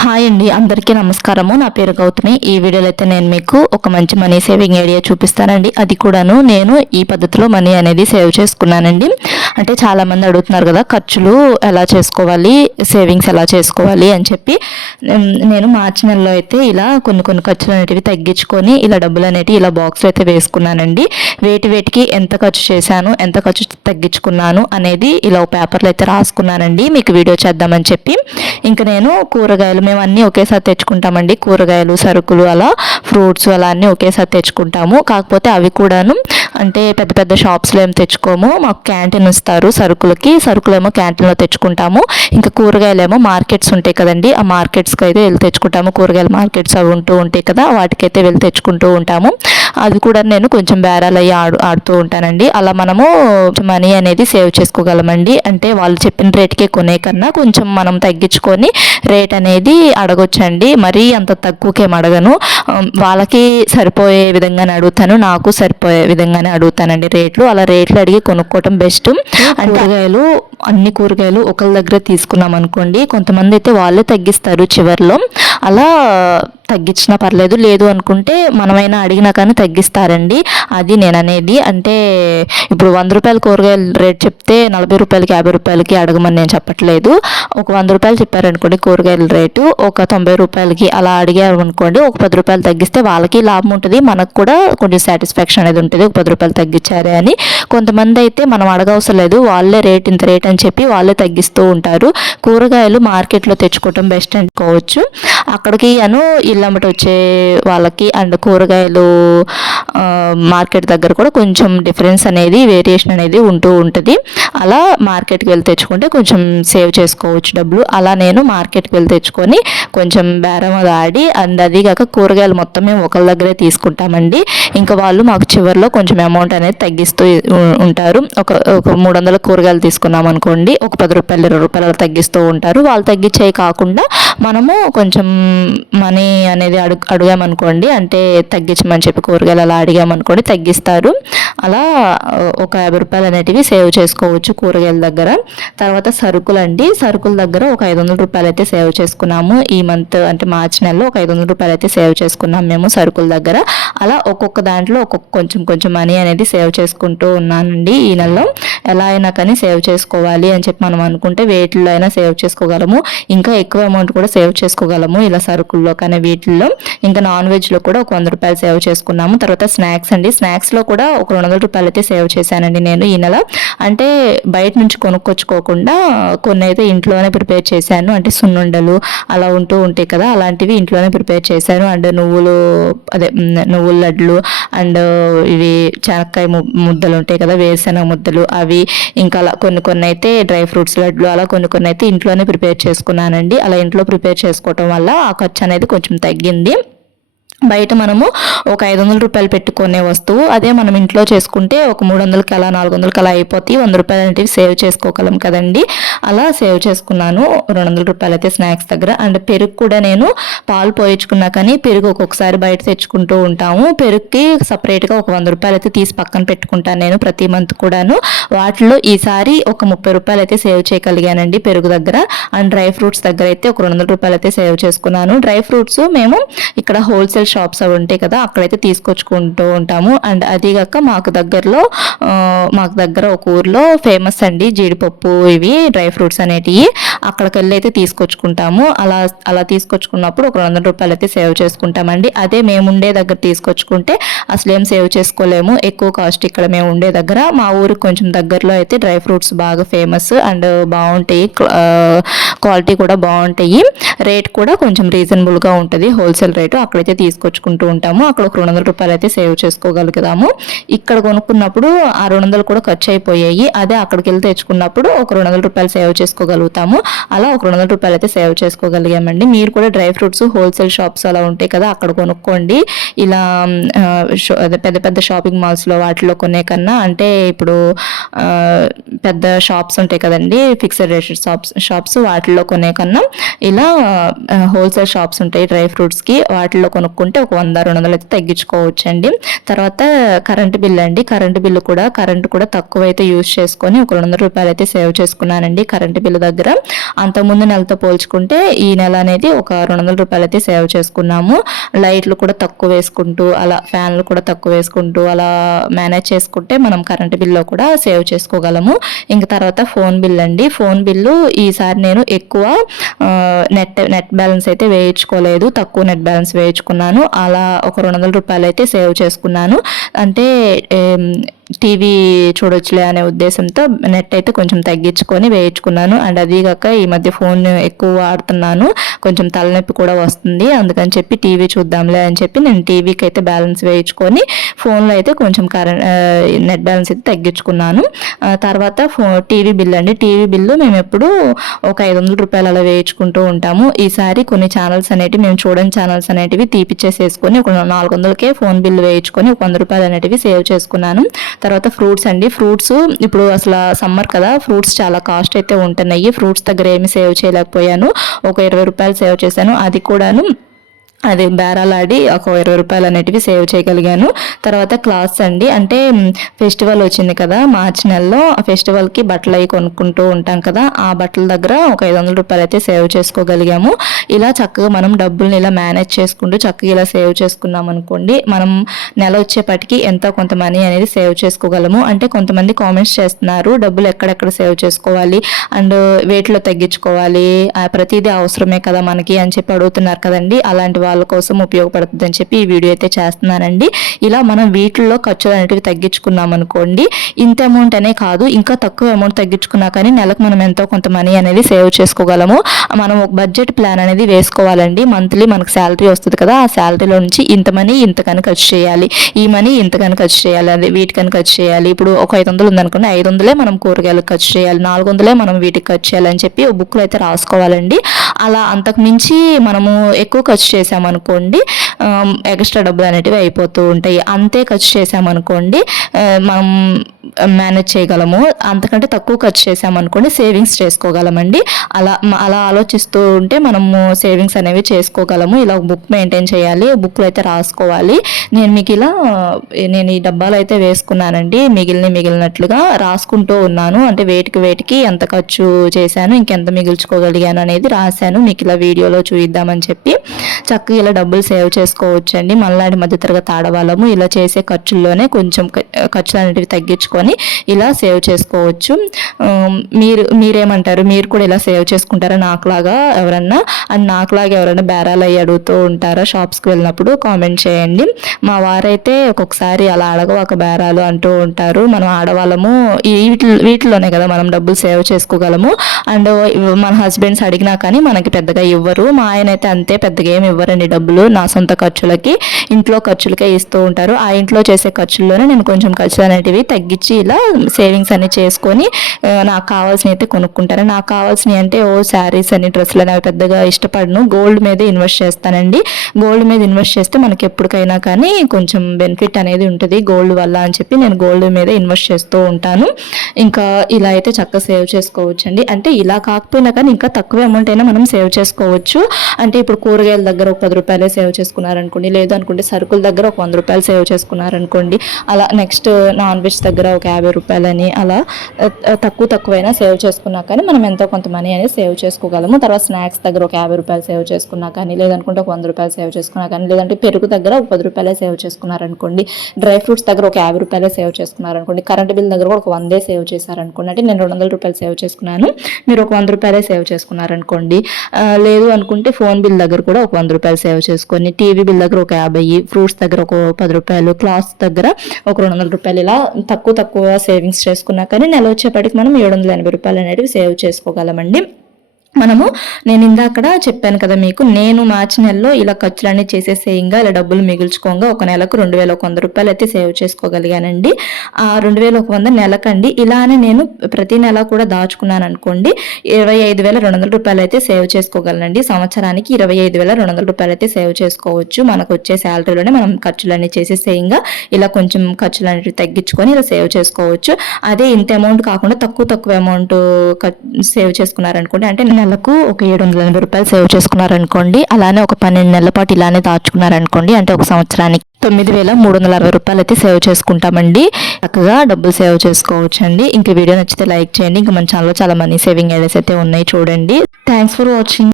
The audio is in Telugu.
హాయ్ అండి, అందరికీ నమస్కారము. నా పేరు గౌతమి. ఈ వీడియోలో అయితే నేను మీకు ఒక మంచి మనీ సేవింగ్ ఐడియా చూపిస్తానండి. అది కూడాను నేను ఈ పద్ధతిలో మనీ అనేది సేవ్ చేసుకున్నానండి. అంటే చాలామంది అడుగుతున్నారు కదా, ఖర్చులు ఎలా చేసుకోవాలి, సేవింగ్స్ ఎలా చేసుకోవాలి అని చెప్పి. నేను మార్చి నెలలో అయితే ఇలా కొన్ని ఖర్చులు అనేటివి తగ్గించుకొని ఇలా డబ్బులు అనేటివి ఇలా బాక్స్లో అయితే వేసుకున్నానండి. వేటికి ఎంత ఖర్చు చేశాను, ఎంత ఖర్చు తగ్గించుకున్నాను అనేది ఇలా పేపర్లో అయితే రాసుకున్నానండి, మీకు వీడియో చేద్దామని చెప్పి. ఇంకా నేను కూరగాయలు మేము అన్నీ ఒకేసారి తెచ్చుకుంటామండి. కూరగాయలు, సరుకులు, అలా ఫ్రూట్స్ అలా అన్నీ ఒకేసారి తెచ్చుకుంటాము. కాకపోతే అవి కూడాను అంటే పెద్ద పెద్ద షాప్స్లో ఏం తెచ్చుకోము. మాకు క్యాంటీన్ ఇస్తారు సరుకులేమో క్యాంటీన్లో తెచ్చుకుంటాము. ఇంకా కూరగాయలేమో మార్కెట్స్ ఉంటాయి కదండి, ఆ మార్కెట్స్కి అయితే వెళ్ళి తెచ్చుకుంటాము. కూరగాయల మార్కెట్స్ అవి ఉంటాయి కదా, వాటికైతే వెళ్ళి తెచ్చుకుంటూ ఉంటాము. అది కూడా నేను కొంచెం బేరాలు అయ్యి ఆడుతూ ఉంటానండి. అలా మనము మనీ అనేది సేవ్ చేసుకోగలమండి. అంటే వాళ్ళు చెప్పిన రేట్కే కొనే కన్నా కొంచెం మనం తగ్గించుకొని రేట్ అనేది అడగొచ్చండి. మరీ అంత తక్కువకేం అడగను, వాళ్ళకి సరిపోయే విధంగానే అడుగుతాను, నాకు సరిపోయే విధంగానే అడుగుతానండి రేట్లు. అలా రేట్లు అడిగి కొనుక్కోవటం బెస్ట్. కూరగాయలు అన్ని కూరగాయలు ఒకరి దగ్గర తీసుకున్నాం అనుకోండి, కొంతమంది అయితే వాళ్ళే తగ్గిస్తారు చివర్లో. అలా తగ్గించినా పర్లేదు, లేదు అనుకుంటే మనమైనా అడిగినా కానీ తగ్గిస్తారండి. అది నేను అనేది. అంటే ఇప్పుడు 100 రూపాయల కూరగాయల రేట్ చెప్తే 40 రూపాయలకి 50 రూపాయలకి అడగమని నేను చెప్పట్లేదు. ఒక 100 రూపాయలు చెప్పారనుకోండి కూరగాయల రేటు, ఒక 90 రూపాయలకి అలా అడిగారు అనుకోండి, ఒక 10 రూపాయలు తగ్గిస్తే వాళ్ళకి లాభం ఉంటుంది, మనకు కూడా కొంచెం సాటిస్ఫాక్షన్ అనేది ఉంటుంది, ఒక 10 రూపాయలు తగ్గించారే అని. కొంతమంది అయితే మనం అడగవసరం లేదు, వాళ్ళే ఇంత రేట్ అని చెప్పి వాళ్ళే తగ్గిస్తూ ఉంటారు. కూరగాయలు మార్కెట్లో తెచ్చుకోవటం బెస్ట్ అనుకోవచ్చు. అక్కడికి ఇల్లమ్మట వచ్చే వాళ్ళకి అండ్ కూరగాయలు మార్కెట్ దగ్గర కూడా కొంచెం డిఫరెన్స్ అనేది, వేరియేషన్ అనేది ఉంటూ ఉంటుంది. అలా మార్కెట్కి వెళ్ళి తెచ్చుకుంటే కొంచెం సేవ్ చేసుకోవచ్చు డబ్బులు. అలా నేను మార్కెట్కి వెళ్ళి తెచ్చుకొని కొంచెం బేరం ఆడి, అండ్ అది కాక కూరగాయలు మొత్తం మేము ఒకరి దగ్గరే తీసుకుంటామండి. ఇంకా వాళ్ళు మాకు చివరిలో కొంచెం అమౌంట్ అనేది తగ్గిస్తూ ఉంటారు. ఒక 300 కూరగాయలు తీసుకున్నాం అనుకోండి, ఒక 10 రూపాయలు 20 రూపాయలు తగ్గిస్తూ ఉంటారు. వాళ్ళు తగ్గించేవి కాకుండా మనము కొంచెం మనీ అనేది అడిగామనుకోండి, అంటే తగ్గించమని చెప్పి కూరగాయలు అలా అడిగామనుకోండి తగ్గిస్తారు. అలా ఒక 50 రూపాయలు అనేటివి సేవ్ చేసుకోవచ్చు కూరగాయల దగ్గర. తర్వాత సరుకుల దగ్గర ఒక 500 రూపాయలు అయితే సేవ్ చేసుకున్నాము ఈ మంత్. అంటే మార్చి నెలలో ఒక 500 రూపాయలు అయితే సేవ్ చేసుకున్నాం మేము సరుకుల దగ్గర. అలా ఒక్కొక్క దాంట్లో కొంచెం మనీ అనేది సేవ్ చేసుకుంటూ ఉన్నానండి ఈ నెలలో. ఎలా అయినా కానీ సేవ్ చేసుకోవాలి అని చెప్పి మనం అనుకుంటే వేటిల్లో అయినా సేవ్ చేసుకోగలము, ఇంకా ఎక్కువ అమౌంట్ కూడా సేవ్ చేసుకోగలము ఇలా సరుకుల్లో కానీ వీటిల్లో. ఇంకా నాన్ వెజ్లో కూడా ఒక 100 రూపాయలు సేవ్ చేసుకున్నాము. తర్వాత స్నాక్స్లో కూడా ఒక 200 రూపాయలు అయితే సేవ్ చేశానండి నేను ఈ నెల. అంటే బయట నుంచి కొనుక్కొచ్చుకోకుండా కొన్ని అయితే ఇంట్లోనే ప్రిపేర్ చేశాను. అంటే సున్నుండలు అలా ఉంటాయి కదా, అలాంటివి ఇంట్లోనే ప్రిపేర్ చేశాను. అండ్ నువ్వుల లడ్లు, అండ్ ఇవి చెనక్కాయ ముద్దలు ఉంటాయి కదా, వేరుశెనగ ముద్దలు, అవి ఇంకా అలా కొన్ని అయితే డ్రై ఫ్రూట్స్ లడ్లు, అలా కొన్ని అయితే ఇంట్లోనే ప్రిపేర్ చేసుకున్నానండి. అలా ఇంట్లో ప్రిపేర్ చేసుకోవటం వల్ల ఆ ఖర్చు అనేది కొంచెం తగ్గింది. బయట మనము ఒక 500 రూపాయలు పెట్టుకునే వస్తువు అదే మనం ఇంట్లో చేసుకుంటే ఒక 300కి అలా 400కి అలా అయిపోతాయి. 100 రూపాయలు అనేవి సేవ్ చేసుకోగలం కదండి. అలా సేవ్ చేసుకున్నాను 200 రూపాయలు అయితే స్నాక్స్ దగ్గర. అండ్ పెరుగు కూడా నేను పాలు పోయించుకున్నా కానీ పెరుగు ఒక్కొక్కసారి బయట తెచ్చుకుంటూ ఉంటాము. పెరుగుకి సపరేట్గా ఒక 100 రూపాయలు అయితే తీసి పక్కన పెట్టుకుంటాను నేను ప్రతి మంత్ కూడాను. వాటిలో ఈసారి ఒక 30 రూపాయలు అయితే సేవ్ చేయగలిగానండి పెరుగు దగ్గర. అండ్ డ్రై ఫ్రూట్స్ దగ్గర అయితే ఒక 200 రూపాయలు అయితే సేవ్ చేసుకున్నాను. డ్రై ఫ్రూట్స్ మేము ఇక్కడ హోల్సేల్ షాప్స్ అవి ఉంటాయి కదా, అక్కడైతే తీసుకొచ్చుకుంటూ ఉంటాము. అండ్ అదిగాక మాకు దగ్గర ఒక ఊర్లో ఫేమస్ అండి జీడిపప్పు, ఇవి డ్రై ఫ్రూట్స్ అనేటివి. అక్కడికి వెళ్ళి అయితే తీసుకొచ్చుకుంటాము. అలా తీసుకొచ్చుకున్నప్పుడు ఒక 200 రూపాయలు అయితే సేవ్ చేసుకుంటామండి. అదే మేము ఉండే దగ్గర తీసుకొచ్చుకుంటే అసలు ఏం సేవ్ చేసుకోలేము, ఎక్కువ కాస్ట్ ఇక్కడ మేము ఉండే దగ్గర. మా ఊరికి కొంచెం దగ్గరలో అయితే డ్రై ఫ్రూట్స్ బాగా ఫేమస్ అండ్ బాగుంటాయి, క్వాలిటీ కూడా బాగుంటాయి, రేట్ కూడా కొంచెం రీజనబుల్గా ఉంటుంది, హోల్సేల్ రేటు. అక్కడైతే తీసుకొచ్చుకుంటూ ఉంటాము. అక్కడ ఒక 200 రూపాయలు అయితే సేవ్ చేసుకోగలుగుతాము. ఇక్కడ కొనుక్కున్నప్పుడు ఆ 200 కూడా ఖర్చు అయిపోయాయి. అదే అక్కడికి వెళ్ళి తెచ్చుకున్నప్పుడు ఒక 200 రూపాయలు సేవ్ చేసుకోగలుగుతాము. అలా ఒక 200 రూపాయలు అయితే సేవ్ చేసుకోగలిగామండి. మీరు కూడా డ్రై ఫ్రూట్స్ హోల్సేల్ షాప్స్ అలా ఉంటాయి కదా, అక్కడ కొనుక్కోండి. ఇలా పెద్ద షాపింగ్ మాల్స్లో వాటిలో కొనే కన్నా, అంటే ఇప్పుడు పెద్ద షాప్స్ ఉంటాయి కదండి, ఫిక్స్డ్ రేట్ షాప్స్ వాటిల్లో కొనే కన్నా ఇలా హోల్సేల్ షాప్స్ ఉంటాయి డ్రై ఫ్రూట్స్కి, వాటిల్లో కొనుక్కుంటే అనుకుంటే ఒక 100-200 అయితే తగ్గించుకోవచ్చు అండి. తర్వాత కరెంటు బిల్ అండి. కరెంటు బిల్లు కూడా కరెంటు కూడా తక్కువైతే యూజ్ చేసుకొని ఒక 200 రూపాయలు అయితే సేవ్ చేసుకున్నానండి కరెంటు బిల్లు దగ్గర. అంతకుముందు నెలతో పోల్చుకుంటే ఈ నెల అనేది ఒక 200 రూపాయలు అయితే సేవ్ చేసుకున్నాము. లైట్లు కూడా తక్కువ వేసుకుంటూ అలా ఫ్యాన్లు కూడా తక్కువ వేసుకుంటూ అలా మేనేజ్ చేసుకుంటే మనం కరెంటు బిల్లో కూడా సేవ్ చేసుకోగలము. ఇంక తర్వాత ఫోన్ బిల్ అండి. ఫోన్ బిల్లు ఈసారి నేను ఎక్కువ నెట్ బ్యాలెన్స్ అయితే వేయించుకోలేదు, తక్కువ నెట్ బ్యాలెన్స్ వేయించుకున్నాను. అలా ఒక 200 రూపాయలు అయితే సేవ్ చేసుకున్నాను. అంటే టీవీ చూడొచ్చులే అనే ఉద్దేశంతో నెట్ అయితే కొంచెం తగ్గించుకొని వేయించుకున్నాను. అండ్ అదీగాక ఈ మధ్య ఫోన్ ఎక్కువ వాడుతున్నాను, కొంచెం తలనొప్పి కూడా వస్తుంది, అందుకని చెప్పి టీవీ చూద్దాంలే అని చెప్పి నేను టీవీకి అయితే బ్యాలెన్స్ వేయించుకొని ఫోన్లో అయితే కొంచెం నెట్ బ్యాలెన్స్ అయితే తగ్గించుకున్నాను. తర్వాత టీవీ బిల్ అండి. టీవీ బిల్లు మేము ఎప్పుడు ఒక 500 రూపాయలు అలా వేయించుకుంటూ ఉంటాము. ఈసారి కొన్ని ఛానల్స్ అనేటివి మేము చూడని ఛానల్స్ అనేటివి తీపిచ్చేసేసుకొని ఒక 400కే ఫోన్ బిల్లు వేయించుకొని ఒక 100 రూపాయలు అనేటివి సేవ్ చేసుకున్నాను. తర్వాత ఫ్రూట్స్ అండి. ఫ్రూట్స్ ఇప్పుడు అసలు సమ్మర్ కదా, ఫ్రూట్స్ చాలా కాస్ట్ అయితే ఉంటున్నాయి. ఫ్రూట్స్ దగ్గర ఏమి సేవ్ చేయలేకపోయాను. ఒక 20 రూపాయలు సేవ్ చేశాను. అది కూడాను అది బేరాలాడి ఒక 20 రూపాయలు అనేటివి సేవ్ చేయగలిగాను. తర్వాత క్లాత్స్ అండి. అంటే ఫెస్టివల్ వచ్చింది కదా మార్చి నెలలో, ఆ ఫెస్టివల్కి బట్టలు అవి కొనుక్కుంటూ ఉంటాం కదా, ఆ బట్టల దగ్గర ఒక 500 రూపాయలు అయితే సేవ్ చేసుకోగలిగాము. ఇలా చక్కగా మనం డబ్బుల్ని ఇలా మేనేజ్ చేసుకుంటూ చక్కగా ఇలా సేవ్ చేసుకున్నాం అనుకోండి, మనం నెల వచ్చేపటికి ఎంతో కొంత మనీ అనేది సేవ్ చేసుకోగలము. అంటే కొంతమంది కామెంట్స్ చేస్తున్నారు డబ్బులు ఎక్కడెక్కడ సేవ్ చేసుకోవాలి అండ్ వేటిలో తగ్గించుకోవాలి, ప్రతిదీ అవసరమే కదా మనకి అని చెప్పి అడుగుతున్నారు కదండి. అలాంటి వాళ్ళ కోసం ఉపయోగపడుతుంది అని చెప్పి ఈ వీడియో అయితే చేస్తున్నానండి. ఇలా మనం వీటిల్లో ఖర్చులు అనేటివి తగ్గించుకున్నాం అనుకోండి, ఇంత అమౌంట్ అనే కాదు ఇంకా తక్కువ అమౌంట్ తగ్గించుకున్నా కానీ నెలకు మనం ఎంతో కొంత మనీ అనేది సేవ్ చేసుకోగలము. మనం ఒక బడ్జెట్ ప్లాన్ అనేది వేసుకోవాలండి. మంత్లీ మనకు శాలరీ వస్తుంది కదా, ఆ శాలరీలో నుంచి ఇంత మనీ ఇంతకని ఖర్చు చేయాలి, ఈ మనీ ఇంతకని ఖర్చు చేయాలి, అదే వీటికని ఖర్చు చేయాలి. ఇప్పుడు ఒక 500 ఉందనుకోండి, 500 మనం కూరగాయలకు ఖర్చు చేయాలి, 400 మనం వీటికి ఖర్చు చేయాలని చెప్పి బుక్లో అయితే రాసుకోవాలండి. అలా అంతకు మించి మనము ఎక్కువ ఖర్చు చేసామనుకోండి ఎక్స్ట్రా డబ్బులు అనేటివి అయిపోతూ ఉంటాయి. అంతే ఖర్చు చేసామనుకోండి మనం మేనేజ్ చేయగలము. అంతకంటే తక్కువ ఖర్చు చేసామనుకోండి సేవింగ్స్ చేసుకోగలమండి. అలా ఆలోచిస్తూ ఉంటే మనము సేవింగ్స్ అనేవి చేసుకోగలము. ఇలా బుక్ మెయింటైన్ చేయాలి, బుక్లో అయితే రాసుకోవాలి. నేను మీకు ఇలా నేను ఈ డబ్బాలు అయితే వేసుకున్నానండి, మిగిలినట్లుగా రాసుకుంటూ ఉన్నాను. అంటే వేటికి ఎంత ఖర్చు చేశాను, ఇంకెంత మిగుల్చుకోగలిగాను అనేది రాశాను. మీకు ఇలా వీడియోలో చూద్దామని చెప్పి చక్కగా ఇలా డబ్బులు సేవ్ చేసుకోవచ్చండి. మళ్ళీ మధ్యతరగతి ఆడవాళ్ళము ఇలా చేసే ఖర్చుల్లోనే కొంచెం ఖర్చులు అనేటివి తగ్గించుకొని ఇలా సేవ్ చేసుకోవచ్చు. మీరేమంటారు? మీరు కూడా ఇలా సేవ్ చేసుకుంటారా నాకులాగా ఎవరన్నా? అండ్ నాకులాగా ఎవరైనా బేరాలు అయ్యి అడుగుతూ ఉంటారా షాప్స్కి వెళ్ళినప్పుడు? కామెంట్ చేయండి. మా వారైతే ఒక్కొక్కసారి అలా అడగవాక బేరాలు అంటూ ఉంటారు. మనం ఆడవాళ్ళము వీటిలోనే కదా మనం డబ్బులు సేవ్ చేసుకోగలము. అండ్ మన హస్బెండ్స్ అడిగినా కానీ మనకి పెద్దగా ఇవ్వరు. మా ఆయన అయితే అంతే, పెద్దగా ఏమి ఇవ్వరండి డబ్బులు. నా సొంత ఖర్చులకి ఇంట్లో ఖర్చులకే ఇస్తూ ఉంటారు. ఆ ఇంట్లో చేసే ఖర్చుల్లోనే నేను కొంచెం ఖర్చులు అనేటివి తగ్గించి ఇలా సేవింగ్స్ అన్ని చేసుకొని నాకు కావాల్సినవి అయితే కొనుక్కుంటాను. నాకు కావాల్సినవి అంటే శారీస్ అని, డ్రెస్సులు అనేవి పెద్దగా ఇష్టపడను. గోల్డ్ మీద ఇన్వెస్ట్ చేస్తానండి. గోల్డ్ మీద ఇన్వెస్ట్ చేస్తే మనకి ఎప్పటికైనా కానీ కొంచెం బెనిఫిట్ అనేది ఉంటుంది గోల్డ్ వల్ల అని చెప్పి నేను గోల్డ్ మీద ఇన్వెస్ట్ చేస్తూ ఉంటాను. ఇంకా ఇలా అయితే చక్కగా సేవ్ చేసుకోవచ్చు అండి. అంటే ఇలా కాకపోయినా కానీ ఇంకా తక్కువ అమౌంట్ అయినా మనం సేవ్ చేసుకోవచ్చు. అంటే ఇప్పుడు కూరగాయల దగ్గర ఒక 10 రూపాయలే సేవ్ చేసుకున్నారనుకోండి, లేదు అనుకుంటే సరుకుల దగ్గర ఒక 100 రూపాయలు సేవ్ చేసుకున్నారనుకోండి, అలా నెక్స్ట్ నాన్ వెజ్ దగ్గర ఒక 50 రూపాయలని అలా తక్కువైనా సేవ్ చేసుకున్నా కానీ మనం ఎంతో కొంత మనీ అనేది సేవ్ చేసుకోగలము. తర్వాత స్నాక్స్ దగ్గర ఒక 50 రూపాయలు సేవ్ చేసుకున్నా కానీ, లేదనుకుంటే ఒక 100 రూపాయలు సేవ్ చేసుకున్నా కానీ, లేదంటే పెరుగు దగ్గర ఒక 10 రూపాయలే సేవ్ చేసుకున్నారనుకోండి, డ్రై ఫ్రూట్స్ దగ్గర ఒక 50 రూపాయలే సేవ్ చేసుకున్నారనుకోండి, కరెంట్ బిల్ దగ్గర కూడా ఒక 100 సేవ్ చేశారనుకోండి, అంటే నేను 200 రూపాయలు సేవ్ చేసుకున్నాను, మీరు ఒక 100 రూపాయలే సేవ్ చేసుకున్నారనుకోండి. లేదు అనుకుంటే ఫోన్ బిల్ దగ్గర కూడా ఒక 100 రూపాయలు సేవ్ చేసుకొని, టీవీ బిల్ దగ్గర ఒక 50, ఫ్రూట్స్ దగ్గర ఒక 10 రూపాయలు, క్లాత్స్ దగ్గర ఒక 200 రూపాయలు, ఇలా తక్కువ సేవింగ్స్ చేసుకున్నా కానీ నెల వచ్చేపటికి మనం 780 రూపాయలు అనేవి సేవ్ చేసుకోగలమండి. నేను ఇందాక చెప్పాను కదా మీకు, నేను మార్చి నెలలో ఇలా ఖర్చులన్నీ చేసేసేయంగా ఇలా డబ్బులు మిగుల్చుకోగా ఒక నెలకు 2100 రూపాయలు అయితే సేవ్ చేసుకోగలిగానండి. ఆ 2100 నెలకండి. ఇలానే నేను ప్రతి నెల కూడా దాచుకున్నాను అనుకోండి 25,200 రూపాయలు అయితే సేవ్ చేసుకోగలనండి. సంవత్సరానికి 25,200 రూపాయలు అయితే సేవ్ చేసుకోవచ్చు. మనకు వచ్చే శాలరీలోనే మనం ఖర్చులన్నీ చేసేసేయంగా ఇలా కొంచెం ఖర్చులు అనేవి తగ్గించుకొని ఇలా సేవ్ చేసుకోవచ్చు. అదే ఇంత అమౌంట్ కాకుండా తక్కువ అమౌంట్ సేవ్ చేసుకున్నారనుకోండి, అంటే నెల నెలకు ఒక 780 రూపాయలు సేవ్ చేసుకున్నారనుకోండి, అలానే ఒక 12 నెలల పాటు ఇలానే దాచుకున్నారనుకోండి, అంటే ఒక సంవత్సరానికి 9,360 రూపాయలు అయితే సేవ్ చేసుకుంటామండి. చక్కగా డబ్బులు సేవ్ చేసుకోవచ్చండి. ఇంక వీడియో నచ్చితే లైక్ చేయండి. ఇంకా మన ఛానల్లో చాలా మనీ సేవింగ్ ఐడియాస్ అయితే ఉన్నాయి, చూడండి. Thanks for watching.